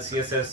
CSS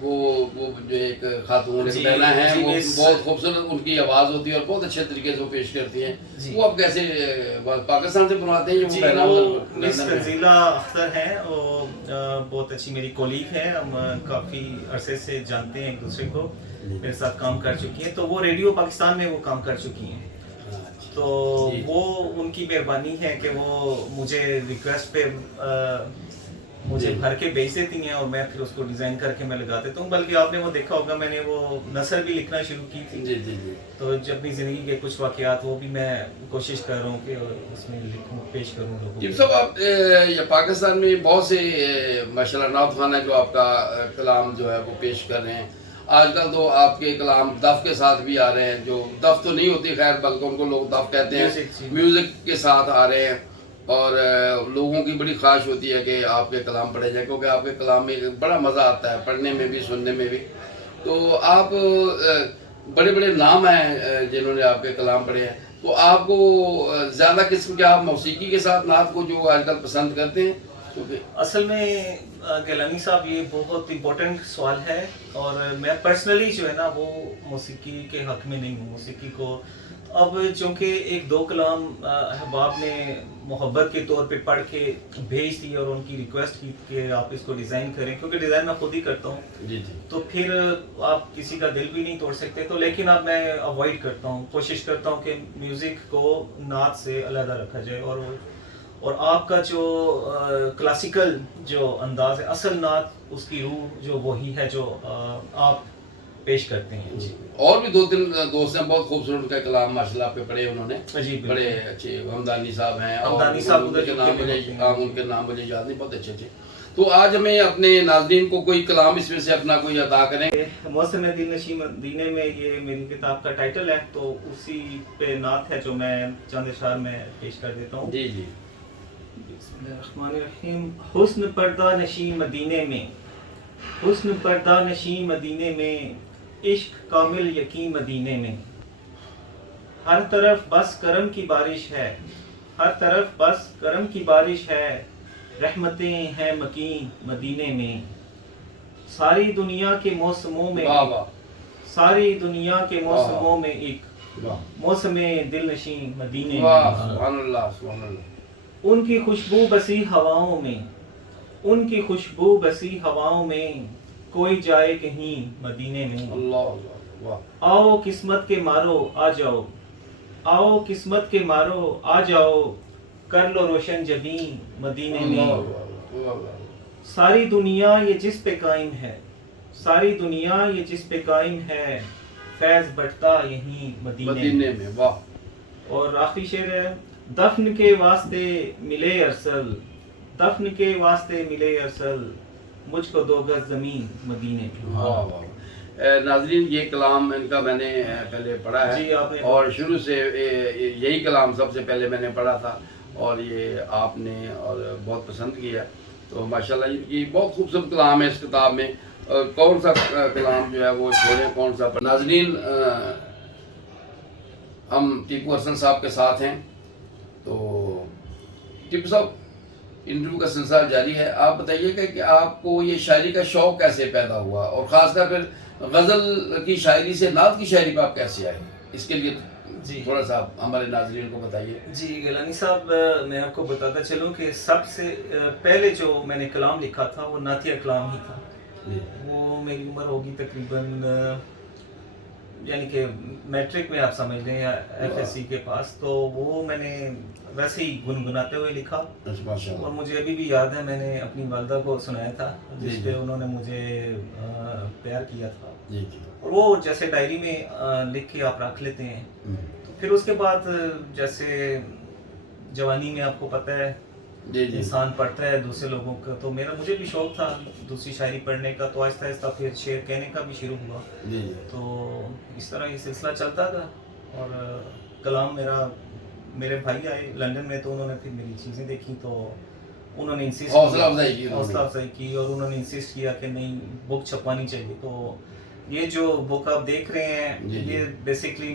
وہ جو ایک خاتون جی، بہنا ہے جی، وہ مس- بہت خوبصورت ان کی آواز ہوتی ہے اور بہت اچھے طریقے سے وہ پیش کرتی ہیں. جی. وہ اب کیسے پاکستان سے بنواتے ہیں یا وہ جی بہنا وہ ادھر مس لندن میں ہیں؟ تنزیلہ اختر ہیں، وہ بہت اچھی میری کولیگ ہیں، ہم کافی عرصے سے جانتے ہیں ایک دوسرے کو، میرے ساتھ کام کر چکی ہیں، تو وہ ریڈیو پاکستان میں وہ کام کر چکی ہیں. تو جی. وہ ان کی مہربانی ہے کہ وہ مجھے ریکویسٹ پہ مجھے جی. بھر کے بھیج دیتی ہیں اور میں پھر اس کو ڈیزائن کر کے میں لگا دیتا ہوں. بلکہ آپ نے وہ دیکھا ہوگا میں نے وہ نثر بھی لکھنا شروع کی تھی. جی جی جی. تو جو اپنی زندگی کے کچھ واقعات وہ بھی میں کوشش کر رہا ہوں کہ اس میں لکھوں، پیش کروں لوگوں جی کو. صاحب آپ یہ پاکستان میں بہت سے ماشاء اللہ نعت خوان ہیں جو آپ کا کلام جو ہے وہ پیش کر رہے ہیں. آج کل تو آپ کے کلام دف کے ساتھ بھی آ رہے ہیں، جو دف تو نہیں ہوتی خیر بلکہ ان کو لوگ دف کہتے ہیں، میوزک، جی. میوزک کے ساتھ آ رہے ہیں. اور لوگوں کی بڑی خواہش ہوتی ہے کہ آپ کے کلام پڑھے جائیں کیونکہ آپ کے کلام میں بڑا مزہ آتا ہے پڑھنے میں بھی سننے میں بھی. تو آپ بڑے بڑے نام ہیں جنہوں نے آپ کے کلام پڑھے ہیں، تو آپ کو زیادہ قسم کے آپ موسیقی کے ساتھ نعت کو جو آج کل پسند کرتے ہیں کیونکہ اصل میں گیلانی صاحب یہ بہت امپورٹنٹ سوال ہے، اور میں پرسنلی جو ہے نا وہ موسیقی کے حق میں نہیں ہوں. موسیقی کو اب چونکہ ایک دو کلام احباب نے محبت کے طور پہ پڑھ کے بھیج دی اور ان کی ریکویسٹ کی کہ آپ اس کو ڈیزائن کریں، کیونکہ ڈیزائن میں خود ہی کرتا ہوں. جی جی تو پھر آپ کسی کا دل بھی نہیں توڑ سکتے. تو لیکن اب میں اوائڈ کرتا ہوں، کوشش کرتا ہوں کہ میوزک کو نعت سے علیحدہ رکھا جائے، اور آپ کا جو کلاسیکل جو انداز ہے، اصل نعت اس کی روح جو وہی ہے جو آپ پیش کرتے ہیں. جی. اور بھی دو تین دوست ہیں بہت خوبصورت ان کا کلام ماشاء اللہ پہ پڑھے انہوں نے، جی بالکل. بڑے اچھے ہمدانی صاحب ہیں اور ہمدانی صاحب ان ادھر کے UK نام میں مجھے ہوتے ہیں. ان کے نام مجھے یاد نہیں، بہت اچھے اچھے. تو آج ہمیں اپنے ناظرین کو کوئی کلام اس میں سے اپنا کوئی ادا کریں. موسم دل نشیں مدینے میں یہ میری کتاب کا ٹائٹل ہے، تو اسی پہ نعت ہے جو میں چند اشعار میں پیش کر دیتا ہوں. جی جی. بسم اللہ الرحمن الرحیم. حسن پردہ نشیں مدینے میں، حسن پردہ نشیں مدینے میں، عشق کامل یقین مدینے میں. ہر طرف بس کرم کی بارش ہے، ہر طرف بس کرم کی بارش ہے، رحمتیں ہیں مکین مدینے میں. ساری دنیا کے موسموں میں، واہ واہ ساری دنیا کے موسموں میں ایک واہ موسم دل نشیں مدینے واہ، میں. سبحان اللہ سبحان اللہ. ان کی خوشبو بسی ہواؤں میں، ان کی خوشبو بسی ہواؤں میں، کوئی جائے کہیں مدینے میں. اللہ اللہ واہ. آؤ قسمت کے مارو آ جاؤ، آؤ قسمت کے مارو آ جاؤ، کر لو روشن جبیں مدینے میں. اللہ اللہ. ساری دنیا یہ جس پہ قائم ہے، ساری دنیا یہ جس پہ قائم ہے، فیض بٹتا یہیں مدینے مدینے میں. واہ. اور آخری شعر ہے. دفن کے واسطے ملے ارسل، دفن کے واسطے ملے ارسل، مجھ کو دو گز زمین مدینے میں. واہ واہ. ناظرین یہ کلام ان کا میں نے پہلے پڑھا ہے جی آپ نے اور شروع سے یہی کلام سب سے پہلے میں نے پڑھا تھا اور یہ آپ نے اور بہت پسند کیا. تو ماشاءاللہ یہ بہت خوبصورت کلام ہے اس کتاب میں. کون سا کلام جو ہے وہ چھوڑیں کون سا پڑھیں. ناظرین ہم ٹیپو حسن صاحب کے ساتھ ہیں. تو ٹیپو صاحب انٹرویو کا سلسلہ جاری ہے. آپ بتائیے کہ آپ کو یہ شاعری کا شوق کیسے پیدا ہوا اور خاص کر پھر غزل کی شاعری سے نعت کی شاعری پہ آپ کیسے آئے؟ اس کے لیے جی تھوڑا سا ہمارے ناظرین کو بتائیے. جی گیلانی صاحب، میں آپ کو بتاتا چلوں کہ سب سے پہلے جو میں نے کلام لکھا تھا وہ نعتیہ کلام ہی تھا. وہ میری عمر ہوگی تقریباً یعنی کہ میٹرک میں آپ سمجھ لیں یا ایف ایس سی کے پاس. تو وہ میں نے ویسے ہی گنگناتے ہوئے لکھا اور مجھے ابھی بھی یاد ہے میں نے اپنی والدہ کو سنایا تھا جس پہ انہوں نے مجھے پیار کیا تھا. اور وہ جیسے ڈائری میں لکھ کے آپ رکھ لیتے ہیں. تو پھر اس کے بعد جیسے جوانی میں آپ کو پتہ ہے انسان پڑھتا ہے دوسرے لوگوں کا، تو مجھے بھی شوق تھا دوسری شاعری پڑھنے کا. تو آہستہ آہستہ پھر شعر کہنے کا بھی شروع ہوا. تو اس طرح یہ سلسلہ چلتا تھا. اور کلام میرے بھائی آئے لندن میں تو انہوں نے پھر میری چیزیں دیکھی تو انہوں نے حوصلہ افزائی کی اور انہوں نے انسسٹ کیا کہ نہیں بک چھپوانی چاہیے. تو یہ جو بک آپ دیکھ رہے ہیں یہ بیسکلی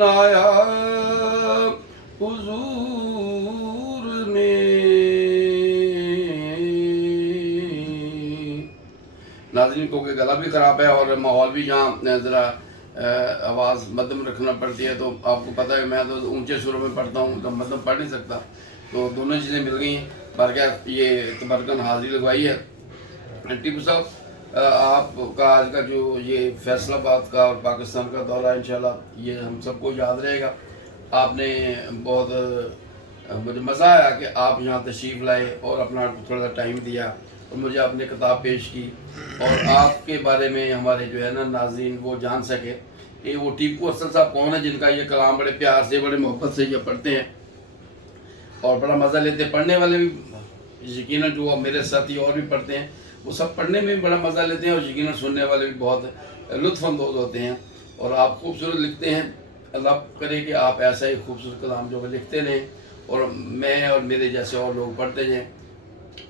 سنایا حضور نے. ناظرین کو کہ گلا بھی خراب ہے اور ماحول بھی جہاں ذرا آواز مدم رکھنا پڑتی ہے، تو آپ کو پتہ ہے میں تو اونچے سروں میں پڑھتا ہوں تو مدم پڑھ نہیں سکتا، تو دونوں چیزیں مل گئی ہیں. بارگاہ یہ تبرکن حاضری لگوائی ہے. ٹیپو صاحب آپ کا آج کا جو یہ فیصل آباد کا اور پاکستان کا دورہ انشاءاللہ یہ ہم سب کو یاد رہے گا. آپ نے بہت مجھے مزہ آیا کہ آپ یہاں تشریف لائے اور اپنا تھوڑا سا ٹائم دیا اور مجھے آپ نے کتاب پیش کی، اور آپ کے بارے میں ہمارے جو ہے نا ناظرین وہ جان سکے کہ وہ ٹیپو افضل صاحب کون ہے، جن کا یہ کلام بڑے پیار سے بڑے محبت سے یہ پڑھتے ہیں اور بڑا مزہ لیتے ہیں. پڑھنے والے بھی یقیناً جو میرے ساتھی اور بھی پڑھتے ہیں وہ سب پڑھنے میں بھی بڑا مزہ لیتے ہیں، اور یقیناً سننے والے بھی بہت لطف اندوز ہوتے ہیں. اور آپ خوبصورت لکھتے ہیں. اللہ کرے کہ آپ ایسا ہی خوبصورت کلام جو لکھتے رہیں اور میں اور میرے جیسے اور لوگ پڑھتے جائیں.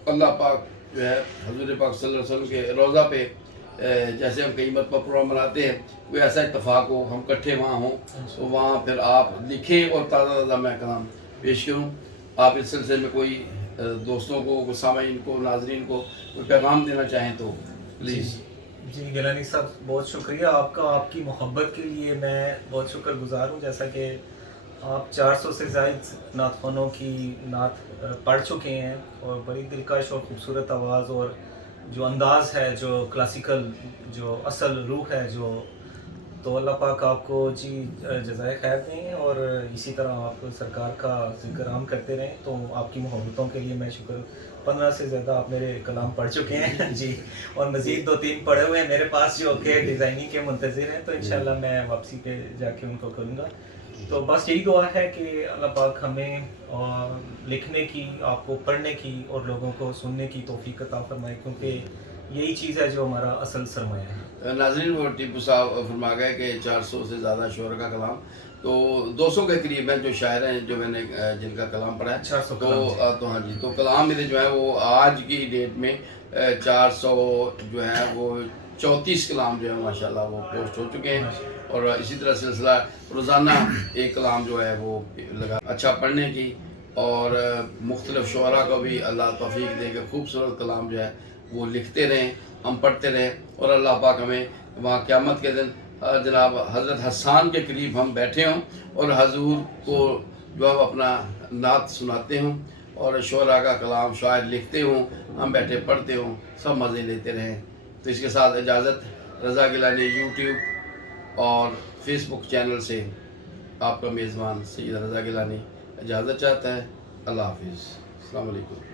اللہ پاک جو ہے حضور پاک صلی اللہ علیہ وسلم کے روضہ پہ جیسے ہم کئی مرتبہ پروگرام بناتے ہیں کوئی ایسا اتفاق ہو ہم کٹھے وہاں ہوں تو وہاں پھر آپ لکھیں اور تازہ تازہ میں کلام پیش کروں. آپ اس سلسلے میں کوئی دوستوں کو، سامعین کو، ناظرین کو کوئی پیغام دینا چاہیں تو پلیز. جی گیلانی صاحب بہت شکریہ آپ کا، آپ کی محبت کے لیے میں بہت شکر گزار ہوں. جیسا کہ آپ 400 سے زائد نعت خوانوں کی نعت پڑھ چکے ہیں اور بڑی دلکش اور خوبصورت آواز اور جو انداز ہے، جو کلاسیکل جو اصل روح ہے جو، تو اللہ پاک آپ کو جی جزائے خیر دیں اور اسی طرح آپ سرکار کا ذکر عام کرتے رہیں. تو آپ کی محبتوں کے لیے میں شکر. 15 سے زیادہ آپ میرے کلام پڑھ چکے ہیں جی، اور مزید 2-3 پڑھے ہوئے ہیں میرے پاس جو کہ ڈیزائننگ کے منتظر ہیں، تو انشاءاللہ میں واپسی پہ جا کے ان کو کروں گا. تو بس یہی دعا ہے کہ اللہ پاک ہمیں لکھنے کی، آپ کو پڑھنے کی اور لوگوں کو سننے کی توفیق عطا فرمائے، کیونکہ یہی چیز ہے جو ہمارا اصل سرمایہ ہے. ناظرین وہ ٹیپو صاحب فرما گئے کہ 400 سے زیادہ شعر کا کلام، تو 200 کے قریب ہیں جو شاعر ہیں جو میں نے جن کا کلام پڑھا ہے. 400 تو ہاں جی، تو کلام میرے جو ہے وہ آج کی ڈیٹ میں 400 جو ہے وہ 34 کلام جو ہے ماشاءاللہ وہ پوسٹ ہو چکے ہیں. اور اسی طرح سلسلہ روزانہ ایک کلام جو ہے وہ لگا اچھا پڑھنے کی، اور مختلف شعراء کو بھی اللہ توفیق دے کہ خوبصورت کلام جو ہے وہ لکھتے رہیں، ہم پڑھتے رہیں، اور اللہ پاک ہمیں وہاں قیامت کے دن جناب حضرت حسان کے قریب ہم بیٹھے ہوں اور حضور کو جو ہے اپنا نعت سناتے ہوں اور شعراء کا کلام شاعر لکھتے ہوں، ہم بیٹھے پڑھتے ہوں، سب مزے لیتے رہیں. تو اس کے ساتھ اجازت. رضا گیلانی یوٹیوب اور فیس بک چینل سے آپ کا میزبان سید رضا گیلانی اجازت چاہتا ہے. اللہ حافظ. السلام علیکم.